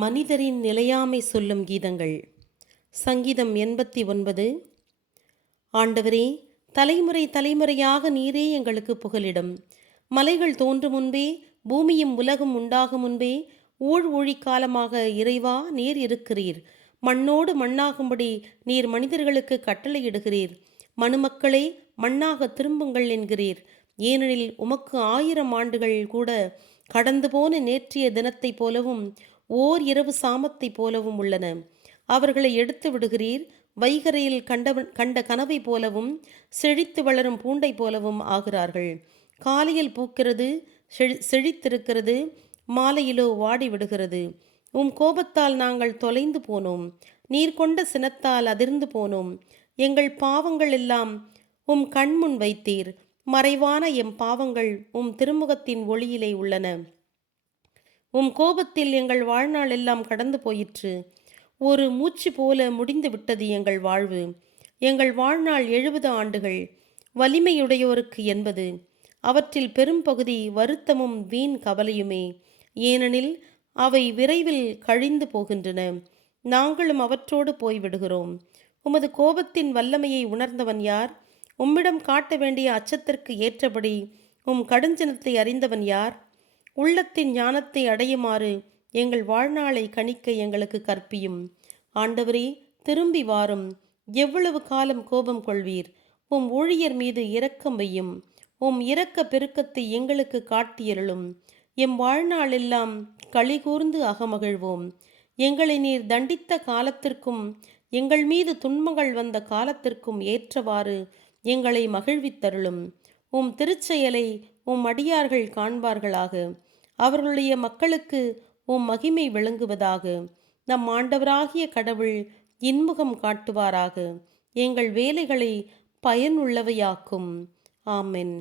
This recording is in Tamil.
மனிதரின் நிலையாமை சொல்லும் கீதங்கள். சங்கீதம் 89. ஆண்டவரே, தலைமுறை தலைமுறையாக நீரே எங்களுக்கு புகலிடம். மலைகள் தோன்றும் முன்பே, பூமியும் உலகும் உண்டாகும் முன்பே, ஊழி காலமாக இறைவா நீர் இருக்கிறீர். மண்ணோடு மண்ணாகும்படி நீர் மனிதர்களுக்கு கட்டளையிடுகிறீர். மனுமக்களே, மண்ணாக திரும்புங்கள் என்கிறீர். ஏனெனில் உமக்கு 1000 ஆண்டுகள் கூட கடந்து போன நேற்றைய தினத்தைப் போலவும் ஓர் இரவு சாமத்தைப் போலவும் உள்ளன. அவர்களை எடுத்து விடுகிறீர். வைகரையில் கண்ட கனவை போலவும் செழித்து வளரும் பூண்டை போலவும் ஆகிறார்கள். காலையில் பூக்கிறது, செழித்திருக்கிறது, மாலையிலோ வாடி விடுகிறது. உம் கோபத்தால் நாங்கள் தொலைந்து போனோம். நீர் கொண்ட சினத்தால் அதிர்ந்து போனோம். எங்கள் பாவங்கள் எல்லாம் உம் கண்முன் வைத்தீர். மறைவான எம் பாவங்கள் உம் திருமுகத்தின் ஒளியிலே உள்ளன. உம் கோபத்தில் எங்கள் வாழ்நாள் எல்லாம் கடந்து போயிற்று. ஒரு மூச்சு போல முடிந்து விட்டது எங்கள் வாழ்வு. எங்கள் வாழ்நாள் 70 ஆண்டுகள். வலிமையுடையோருக்கு 80. அவற்றில் பெரும்பகுதி வருத்தமும் வீண் கவலையுமே. ஏனெனில் அவை விரைவில் கழிந்து போகின்றன. நாங்களும் அவற்றோடு போய்விடுகிறோம். உமது கோபத்தின் வல்லமையை உணர்ந்தவன் யார்? உம்மிடம் காட்ட வேண்டிய அச்சத்திற்கு ஏற்றபடி உம் கடுஞ்சினத்தை அறிந்தவன் யார்? உள்ளத்தின் ஞானத்தை அடையுமாறு எங்கள் வாழ்நாளை கணிக்க எங்களுக்கு கற்பியும். ஆண்டவரே, திரும்பி வாரும். எவ்வளவு காலம் கோபம் கொள்வீர்? உம் ஊழியர் மீது இரக்கம் வையும். உம் இரக்க பெருக்கத்தை எங்களுக்கு காட்டியருளும். எம் வாழ்நாள் எல்லாம் களிகூர்ந்து அகமகிழ்வோம். எங்களை நீர் தண்டித்த காலத்திற்கும் எங்கள் மீது துன்பங்கள் வந்த காலத்திற்கும் ஏற்றவாறு எங்களை மகிழ்வித்தருளும். உம் திருச்செயலை உம் அடியார்கள் காண்பார்களாக. அவர்களுடைய மக்களுக்கு உம் மகிமை விளங்குவதாக. நம் ஆண்டவராகிய கடவுள் இன்முகம் காட்டுவாராக. எங்கள் வேலைகளை பயனுள்ளவையாக்கும். ஆமென்.